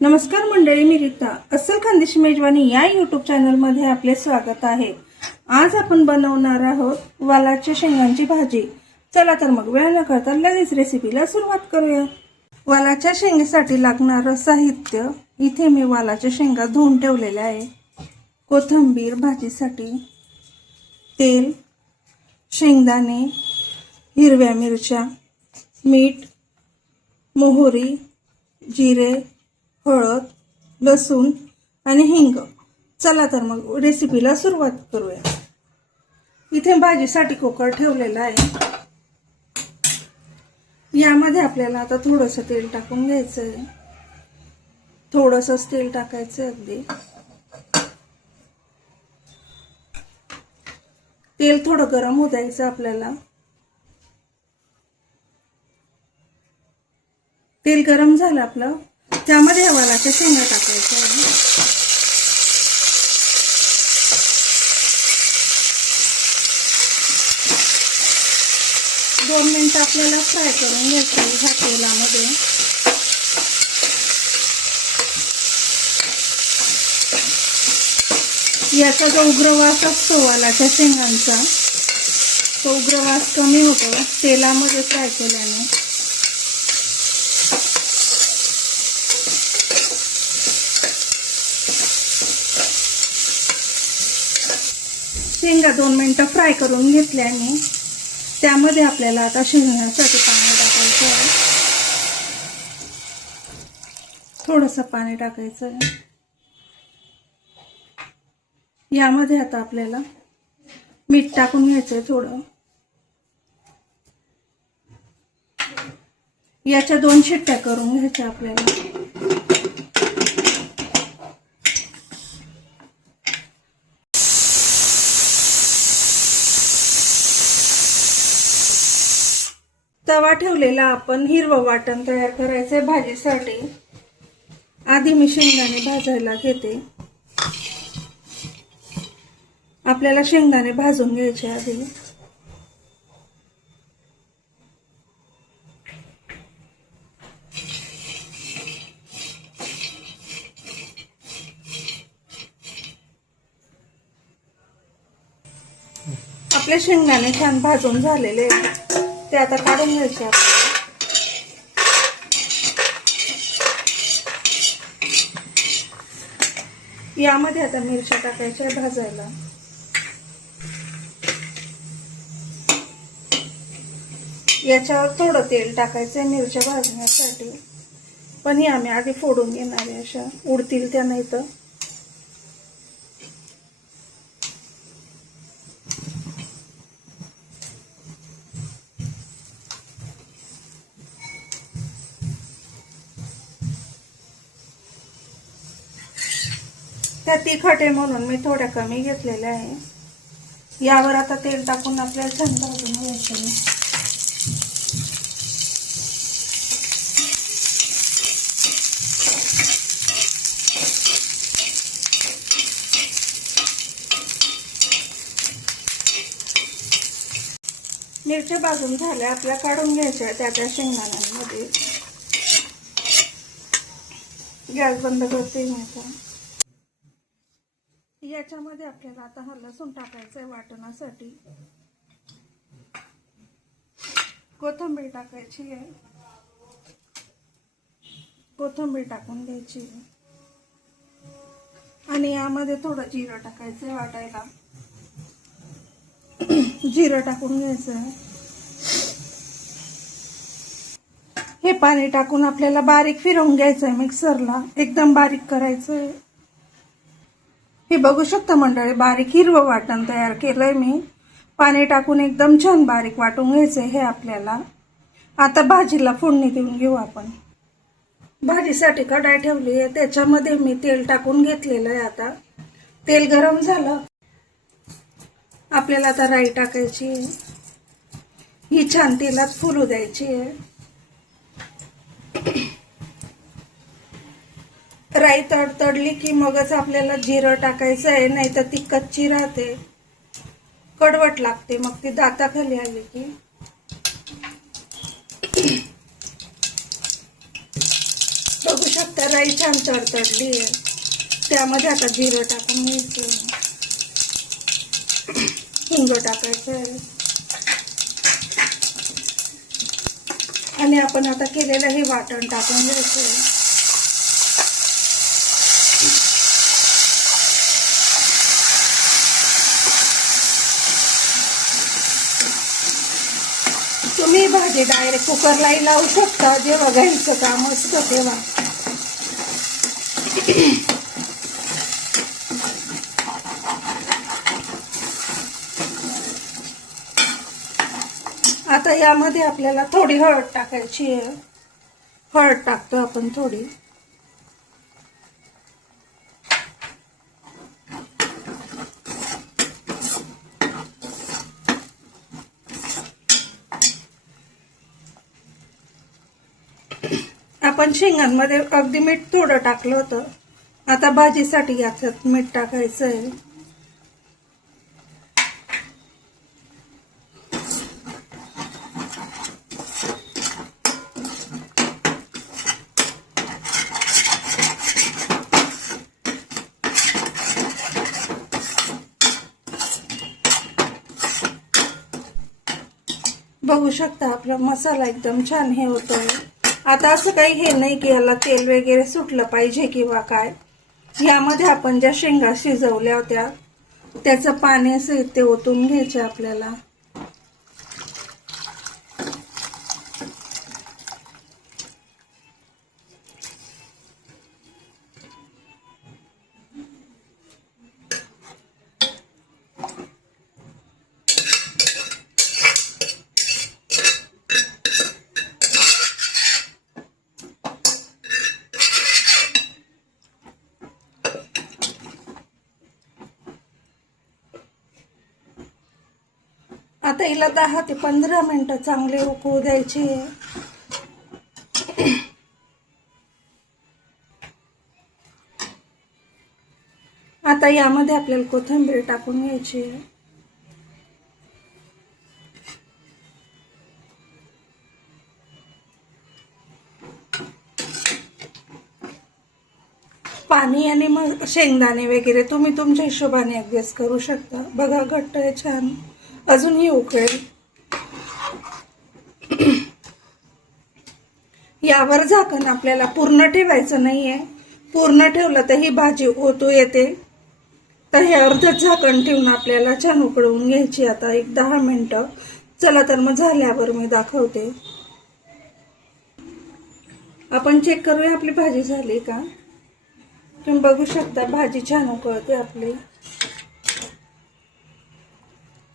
नमस्कार मंडळी, मी रीता अस्सल खानदेशी मेजवानी या यूट्यूब चॅनलमध्ये आपले स्वागत आहे। आज आपण बनवणार आहोत वालाच्या शेंगांची भाजी। चला तर मग वेळ न करता लगेच रेसिपीला सुरुवात करूया। वालाच्या शेंगेसाठी लागणारं साहित्य इथे मी वालाच्या शेंगा धुवून ठेवलेल्या आहे। कोथिंबीर भाजीसाठी, तेल, शेंगदाणे, हिरव्या मिरच्या, मीठ, मोहरी, जिरे, हळद, लसूण आणि हिंग। चला तर मग रेसिपीला सुरुवात करूया। इथे भाजीसाठी कुकर ठेवलेला आहे। यामध्ये आपल्याला आता थोडंसं तेल टाकून घ्यायचं आहे। थोडंसं तेल टाकायचं अगदी। तेल थोडं गरम होऊ द्यायचं आपल्याला। तेल गरम झालं आपलं, त्यामध्ये वालाच्या शेंगा टाकायच्या आहे। 2 मिनिटं आपल्याला फ्राय करून घ्यायचं आहे ह्या तेलामध्ये। याचा जो उग्रवास असतो वालाच्या शेंगांचा, तो उग्रवास कमी होतो तेलामध्ये फ्राय केल्याने। शेंगा 2 मिनिटं फ्राय करून घेतल्याने त्यामध्ये आपल्याला आता शिजण्यासाठी पाणी टाकायचं आहे। थोडंसं पाणी टाकायचं आहे। यामध्ये आता आपल्याला मीठ टाकून घ्यायचं आहे थोडं। याच्या 2 शिट्ट्या करून घ्यायच्या आपल्याला। तवा ठेवलेला आपण हिरवं वाटण तयार करायचंय भाजीसाठी। आधी मी शेंगदाणे भाजायला घेते। आपल्याला शेंगदाणे भाजून घ्यायचे आधी। आपले शेंगदाणे छान भाजून झालेले आहेत, ते आता काढून घ्यायचे आपल्याला। यामध्ये आता मिरच्या टाकायच्या भाजायला। याच्यावर थोडं तेल टाकायचंय मिरच्या भाजण्यासाठी, पण हे आम्ही आधी फोडून घेणार आहे, अशा उडतील त्या नाही तर। त्या तिखट आहे म्हणून मी थोड्या कमी घेतलेल्या आहे। यावर आता तेल टाकून आपल्याला छान भाजून घ्यायचं आहे। मिरच्या भाजून झाल्या आपल्या, काढून घ्यायच्या त्या शेंगदाण्यांमध्ये। गॅस बंद करते मी आता। याच्यामध्ये आपल्याला आता हा लसूण टाकायचा आहे वाटणासाठी। कोथिंबीर टाकायची आहे। कोथिंबीर टाकून घ्यायची आहे आणि यामध्ये थोडं जिरं टाकायचं आहे वाटायला। जिरं टाकून घ्यायचं आहे। हे पाणी टाकून आपल्याला बारीक फिरवून घ्यायचं आहे मिक्सरला, एकदम बारीक करायचं आहे। हे बघू शकता मंडळी, बारीक हिरवं वाटण तयार केलंय मी। पाणी टाकून एकदम छान बारीक वाटून घ्यायचंय हे आपल्याला। आता भाजीला फोडणी देऊन घेऊ आपण। भाजीसाठी कढाई ठेवली आहे, त्याच्यामध्ये मी तेल टाकून घेतलेलं आहे। आता तेल गरम झालं, आपल्याला आता राई टाकायची आहे। ही छान तेलात फुलू द्यायची आहे। राई तडतडली की मगच आपल्याला जिरं टाकायचं आहे, नाहीतर ती कच्ची राहते, कडवट लागते, मग ती दाताखाली आली की। बघू शकता राई छान तडतडली आहे, त्यामध्ये आता जिरं टाकून घ्यायचं, हिंग टाकायचं आहे आणि आपण आता केलेलं हे वाटण टाकून घ्यायचं आहे. तुम्ही भाजी डायरेक्ट कुकरलाही लावू शकता, जेव्हा घ्यायचं काम असतं तेव्हा. आता यामध्ये आपल्याला थोडी हळद टाकायची आहे. हळद टाकतो आपण थोडी. आपण शेंगांमध्ये अगदी मीठ थोडं टाकलं होतं. आता भाजीसाठी याच्यात मीठ टाकायचं आहे. बघू शकता आपला मसाला एकदम छान हे होतोय. आता असं काही हे नाही की याला तेल वगैरे सुटलं पाहिजे किंवा काय. यामध्ये आपण ज्या शेंगा शिजवल्या होत्या त्याचं पाणी असं ते ओतून घ्यायचे आपल्याला. आता हिला 10 ते 15 मिनिटं चांगले उकळू द्यायचे. आता यामध्ये आपल्याला कोथिंबीर टाकून घ्यायची आहे. पाणी आणि मग शेंगदाणे वगैरे तुम्ही तुमच्या हिशोबाने ऍडजस्ट करू शकता. बघा घट्ट आहे छान, अजूनही उकळेल. यावर झाकण आपल्याला पूर्ण ठेवायचं नाहीये. पूर्ण ठेवलं तर ही भाजी ओतू येते. तर हे अर्धच झाकण ठेवून आपल्याला छान उकळवून घ्यायची. आता एक 10 मिनिटं. चला तर मग झाल्यावर मी दाखवते. आपण चेक करूया आपली भाजी झाली का. तुम्ही बघू शकता भाजी छान उकळते आपली.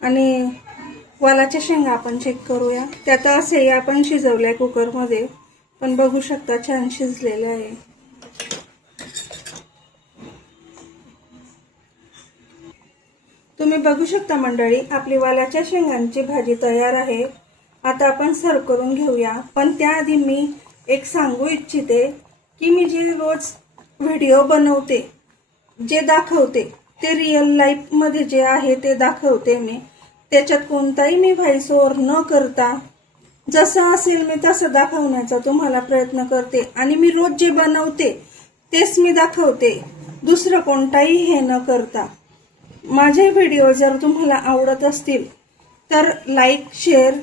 आणि वालाच्या शेंगा आपण चेक करूया. त्यात असे आपण शिजवल्या कुकरमध्ये, पण बघू शकता छान शिजलेलं आहे. तुम्ही बघू शकता मंडळी, आपली वालाच्या शेंगांची भाजी तयार आहे. आता आपण सर्व करून घेऊया. पण त्याआधी मी एक सांगू इच्छिते की मी जे रोज व्हिडिओ बनवते, जे दाखवते ते रिअल लाईफ मध्ये जे आहे ते दाखवते मी. त्याच्यात कोणताही मी व्हॉइस ओव्हर न करता जसं असेल मी तसं दाखवण्याचा तुम्हाला प्रयत्न करते. आणि मी रोज जे बनवते तेच मी दाखवते, दुसरं कोणताही हे न करता. माझे व्हिडिओ जर तुम्हाला आवडत असतील तर लाईक शेअर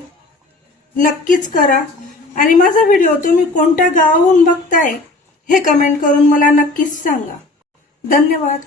नक्कीच करा. आणि माझा व्हिडिओ तुम्ही कोणत्या गावाहून बघताय हे कमेंट करून मला नक्कीच सांगा. धन्यवाद.